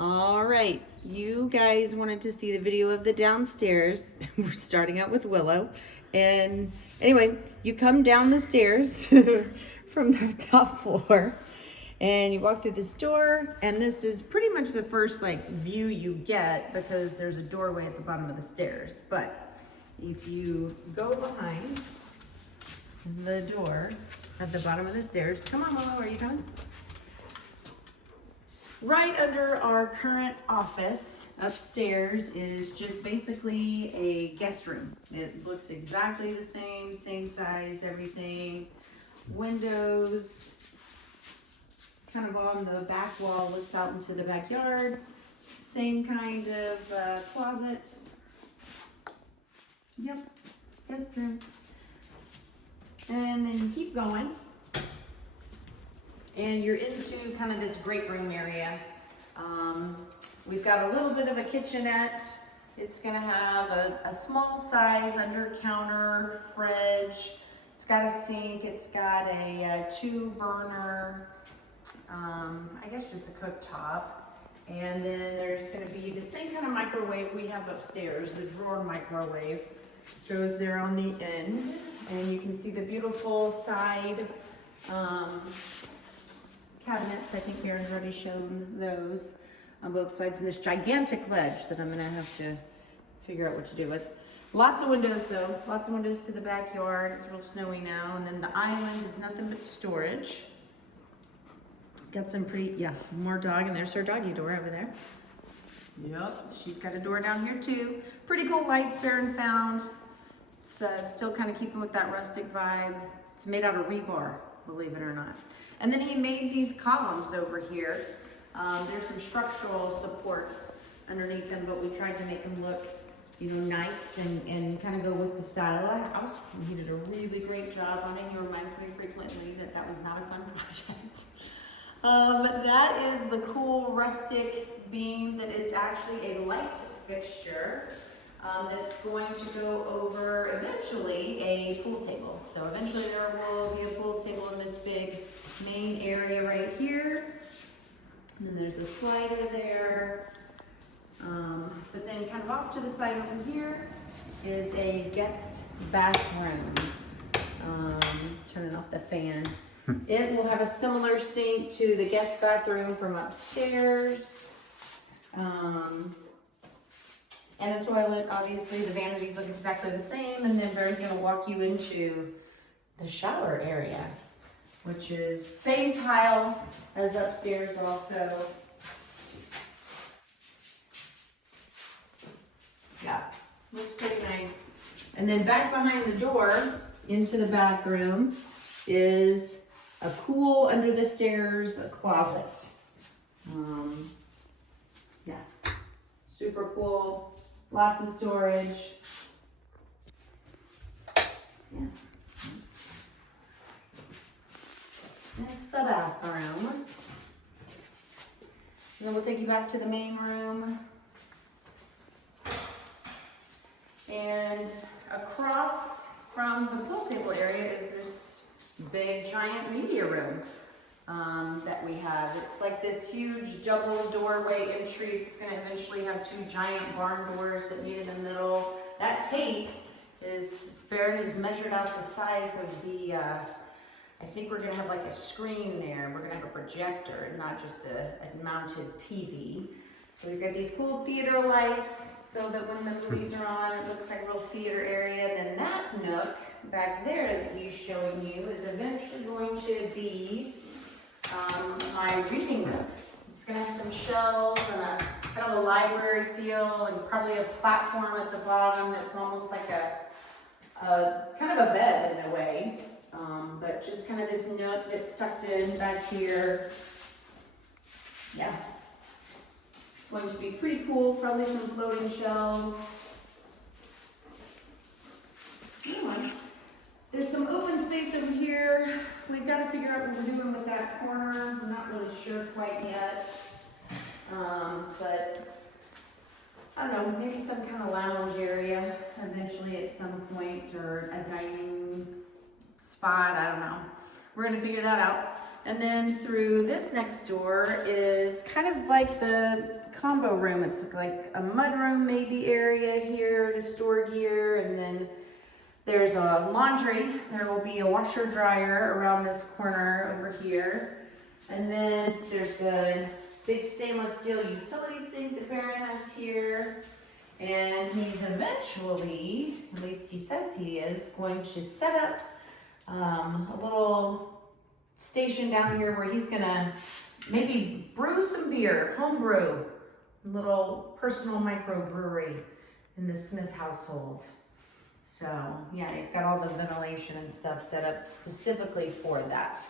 All right, you guys wanted to see the video of the downstairs. We're starting out with Willow. And anyway, you come down the stairs from the top floor and you walk through this door, and this is pretty much the first view you get because there's a doorway at the bottom of the stairs. But if you go behind the door at the bottom of the stairs, come on Willow, are you coming? Right under our current office upstairs is just basically a guest room. It looks exactly the same size, everything. Windows, kind of on the back wall, looks out into the backyard. Same kind of closet. Yep, guest room. And then you keep going. And you're into kind of this great room area. We've got a little bit of a kitchenette. It's gonna have a small size under counter fridge. It's got a sink. It's got a 2-burner, I guess just a cooktop. And then there's gonna be the same kind of microwave we have upstairs, the drawer microwave. Goes there on the end. And you can see the beautiful side cabinets. I think Karen's already shown those on both sides, and this gigantic ledge that I'm gonna have to figure out what to do with. Lots of windows though, lots of windows to the backyard. It's real snowy now, and then the island is nothing but storage. Got some more dog, and there's her doggy door over there. Yep, she's got a door down here too. Pretty cool lights Baron found. It's still kind of keeping with that rustic vibe. It's made out of rebar, believe it or not. And then he made these columns over here. There's some structural supports underneath them, but we tried to make them look, nice and kind of go with the style of the house. And he did a really great job on it. He reminds me frequently that was not a fun project. That is the cool rustic beam that is actually a light fixture. That's going to go over eventually a pool table. So eventually there will be a pool table in this big main area right here. And then there's a slider there. But then kind of off to the side over here is a guest bathroom. Turning off the fan. It will have a similar sink to the guest bathroom from upstairs. And a toilet, obviously. The vanities look exactly the same. And then Baron's gonna walk you into the shower area, which is same tile as upstairs also. Yeah, looks pretty nice. And then back behind the door into the bathroom is a cool under the stairs closet. Yeah, super cool. Lots of storage. Yeah. That's the bathroom. And then we'll take you back to the main room. And across from the pool table area is this big giant media room that we have. It's like this huge double doorway entry. It's going to eventually have 2 giant barn doors that meet in the middle. That tape is, Baron has measured out the size of the, I think we're going to have like a screen there. We're going to have a projector and not just a mounted TV. So he's got these cool theater lights so that when the movies are on, it looks like a real theater area. Then that nook back there that he's showing you is eventually going to be my reading nook. It's going to have some shelves and a kind of a library feel, and probably a platform at the bottom that's almost like a kind of a bed in a way. But just kind of this nook that's tucked in back here. Yeah. It's going to be pretty cool, probably some floating shelves. Anyway, there's some open space over here. We've got to figure out what we're doing with that corner. I'm not really sure quite yet. But I don't know, maybe some kind of lounge area eventually at some point, or a dining spot, I don't know. We're gonna figure that out. And then through this next door is kind of like the combo room. It's like a mudroom maybe area here to store gear. And then there's a laundry. There will be a washer dryer around this corner over here. And then there's a big stainless steel utility sink that Baron has here. And he's eventually, at least he says he is, going to set up a little station down here where he's gonna maybe brew some beer, home brew, a little personal microbrewery in the Smith household. So yeah, he's got all the ventilation and stuff set up specifically for that.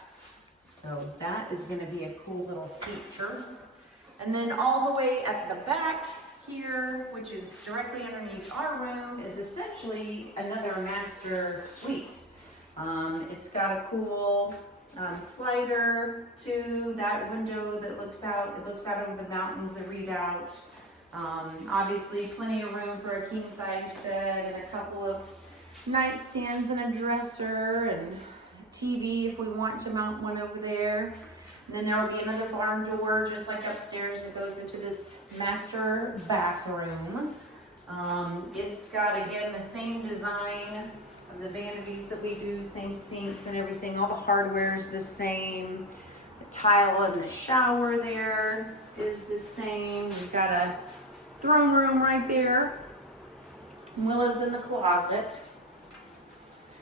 So that is gonna be a cool little feature. And then all the way at the back here, which is directly underneath our room, is essentially another master suite. It's got a cool slider to that window that looks out. It looks out over the mountains, the readout. Obviously plenty of room for a king size bed and a couple of nightstands and a dresser and TV if we want to mount one over there. And then there will be another barn door just like upstairs that goes into this master bathroom. It's got, again, the same design of the vanities that we do, same sinks and everything. All the hardware is the same. The tile in the shower there is the same. We've got a throne room right there. Willow's in the closet.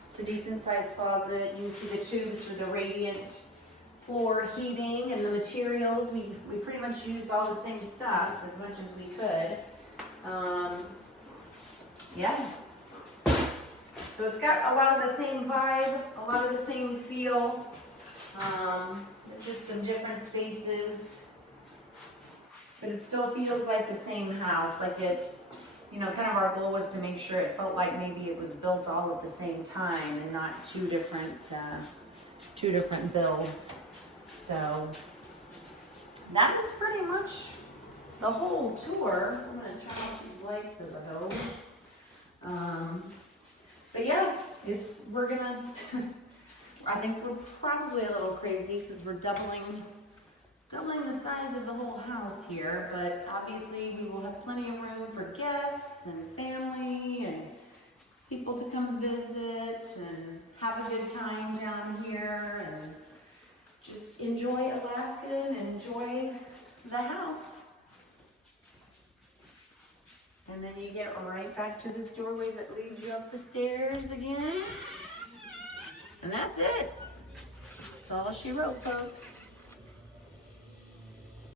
It's a decent sized closet. You can see the tubes for the radiant floor heating and the materials. We pretty much used all the same stuff as much as we could. Yeah. So it's got a lot of the same vibe, a lot of the same feel. Just some different spaces. But it still feels like the same house. Like it, you know, kind of our goal was to make sure it felt like maybe it was built all at the same time and not two different builds. So that is pretty much the whole tour. I'm gonna turn off these lights as I go. But yeah, we're gonna, I think we're probably a little crazy because we're doubling the size of the whole house here, but obviously we will have plenty of room for guests and family and people to come visit and have a good time down here and just enjoy Alaska and enjoy the house. And then you get right back to this doorway that leads you up the stairs again. And that's it. That's all she wrote, folks.